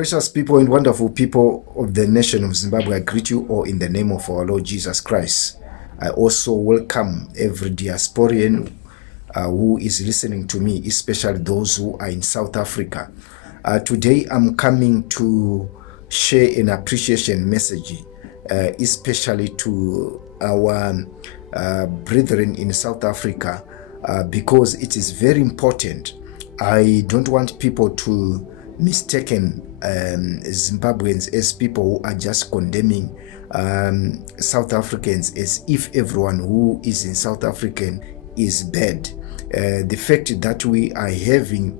Precious people and wonderful people of the nation of Zimbabwe, I greet you all in the name of our Lord Jesus Christ. I also welcome every diasporian who is listening to me, especially those who are in South Africa. Today I'm coming to share an appreciation message, especially to our brethren in South Africa, because it is very important. I don't want people to mistaken Zimbabweans as people who are just condemning South Africans as if everyone who is in South African is bad. The fact that we are having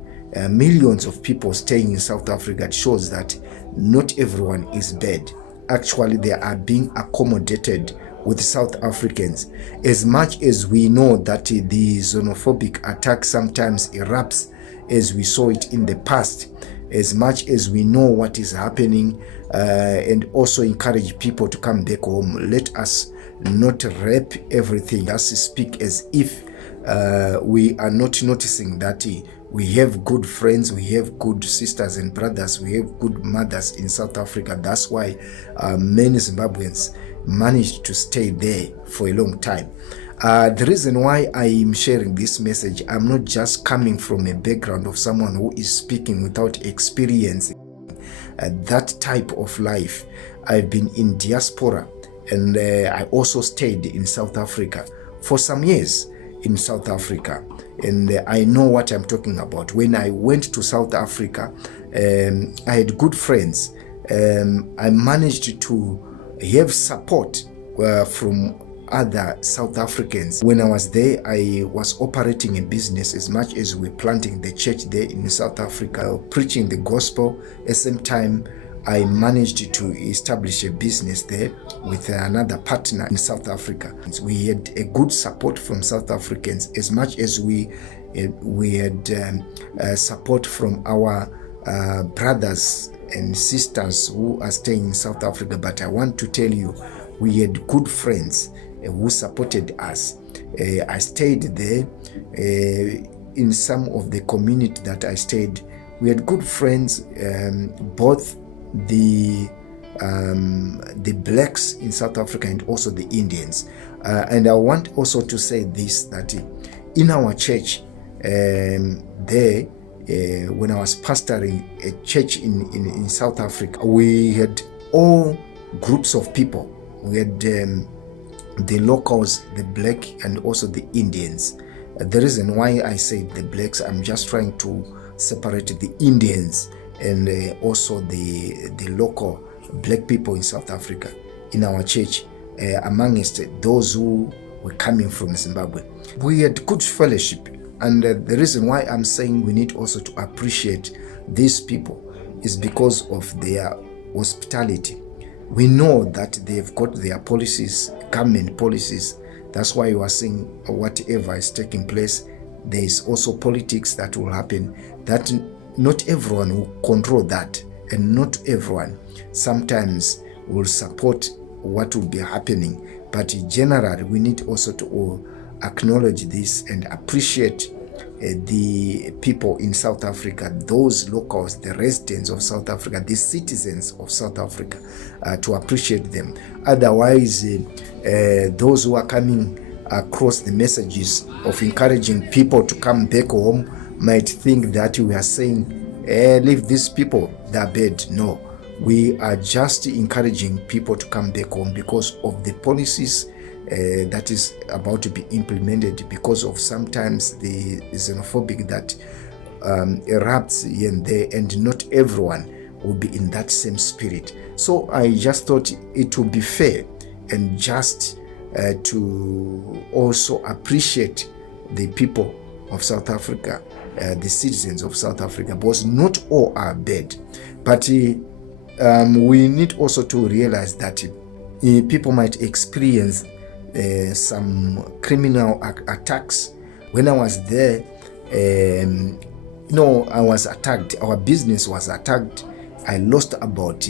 millions of people staying in South Africa shows that not everyone is bad. Actually, they are being accommodated with South Africans. As much as we know that the xenophobic attack sometimes erupts, as we saw it in the past, as much as we know what is happening, and also encourage people to come back home, let us not wrap everything. Let's speak as if we are not noticing that we have good friends, we have good sisters and brothers, we have good mothers in South Africa. That's why many Zimbabweans managed to stay there for a long time. The reason why I am sharing this message, I'm not just coming from a background of someone who is speaking without experiencing that type of life. I've been in diaspora, and I also stayed in South Africa for some years in South Africa, and I know what I'm talking about. When I went to South Africa, I had good friends. I managed to have support from other South Africans. When I was there, I was operating a business as much as we're planting the church there in South Africa, preaching the gospel. At the same time, I managed to establish a business there with another partner in South Africa. We had a good support from South Africans, as much as we had support from our brothers and sisters who are staying in South Africa. But I want to tell you, we had good friends who supported us. I stayed there in some of the community that I stayed. We had good friends, both the blacks in South Africa and also the Indians. And I want also to say this, that in our church there, when I was pastoring a church in South Africa, we had all groups of people. We had the locals, the black, and also the Indians. The reason why I say the blacks, I'm just trying to separate the Indians and also the local black people in South Africa in our church, amongst those who were coming from Zimbabwe. We had good fellowship, and the reason why I'm saying we need also to appreciate these people is because of their hospitality. We know that they've got their policies, government policies. That's why you are seeing whatever is taking place. There is also politics that will happen, that not everyone will control that, and not everyone sometimes will support what will be happening. But generally, we need also to acknowledge this and appreciate the people in South Africa, those locals, the residents of South Africa, the citizens of South Africa, to appreciate them. Otherwise, those who are coming across the messages of encouraging people to come back home might think that we are saying, leave these people, they're bad. No, we are just encouraging people to come back home because of the policies that is about to be implemented, because of sometimes the xenophobic that erupts here and there, and not everyone will be in that same spirit. So I just thought it would be fair and just to also appreciate the people of South Africa, the citizens of South Africa, because not all are bad. But we need also to realize that people might experience some criminal attacks. When I was there, I was attacked. Our business was attacked. I lost about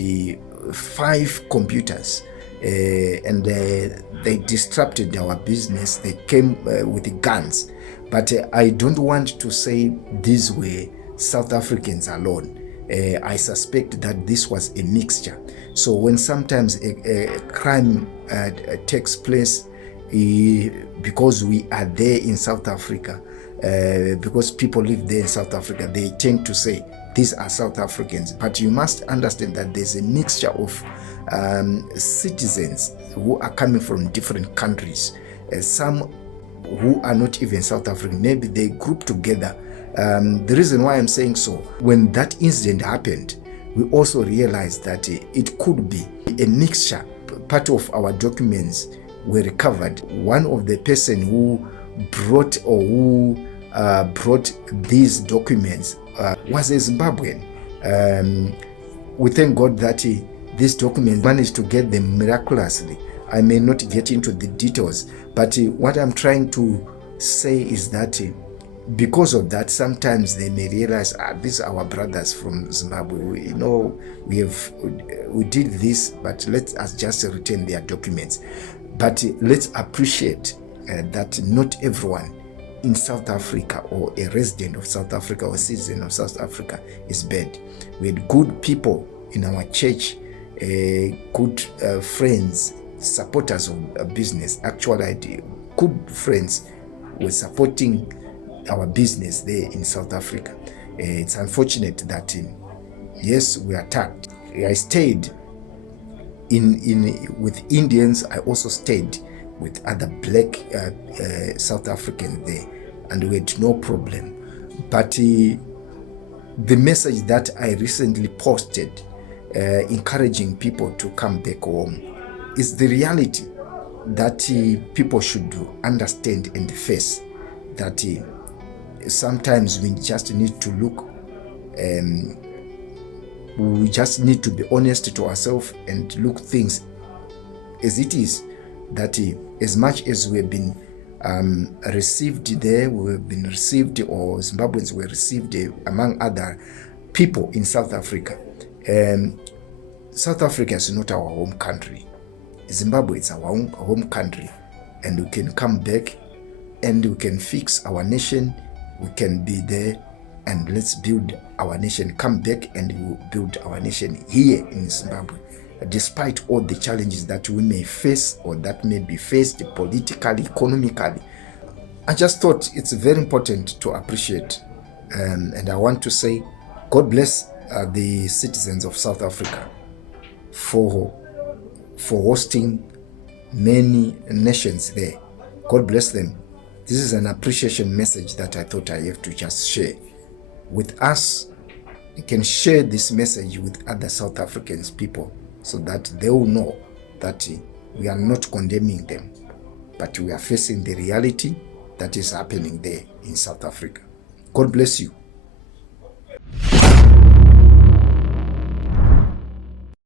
5 computers, and they disrupted our business. They came with guns. But I don't want to say these were South Africans alone. I suspect that this was a mixture. So when sometimes a crime takes place, because we are there in South Africa, because people live there in South Africa, they tend to say these are South Africans. But you must understand that there's a mixture of citizens who are coming from different countries. Some who are not even South African, maybe they group together. The reason why I'm saying so, when that incident happened, we also realized that it could be a mixture. Part of our documents were recovered. One of the person who brought these documents was a Zimbabwean. We thank God that these documents managed to get them miraculously. I may not get into the details, but what I'm trying to say is that because of that, sometimes they may realize, these are our brothers from Zimbabwe. We did this, but let us just return their documents. But let's appreciate that not everyone in South Africa or a resident of South Africa or citizen of South Africa is bad. We had good people in our church, good friends, supporters of business. Actually, I had good friends were supporting our business there in South Africa. It's unfortunate that yes, we are attacked. I stayed with Indians. I also stayed with other black South Africans there, and we had no problem. But the message that I recently posted, encouraging people to come back home, is the reality that people should understand and face, that sometimes we just need to look, we just need to be honest to ourselves and look things as it is, that as much as we have been received there, we have been received, or Zimbabweans were received among other people in South Africa. South Africa is not our home country. Zimbabwe is our home country, and we can come back and we can fix our nation. We can be there, and let's build our nation. Come back and we'll build our nation here in Zimbabwe, despite all the challenges that we may face or that may be faced politically, economically. I just thought it's very important to appreciate, and I want to say God bless the citizens of South Africa for hosting many nations there. God bless them. This is an appreciation message that I thought I have to just share with us. You can share this message with other South African people so that they will know that we are not condemning them, but we are facing the reality that is happening there in South Africa. God bless you.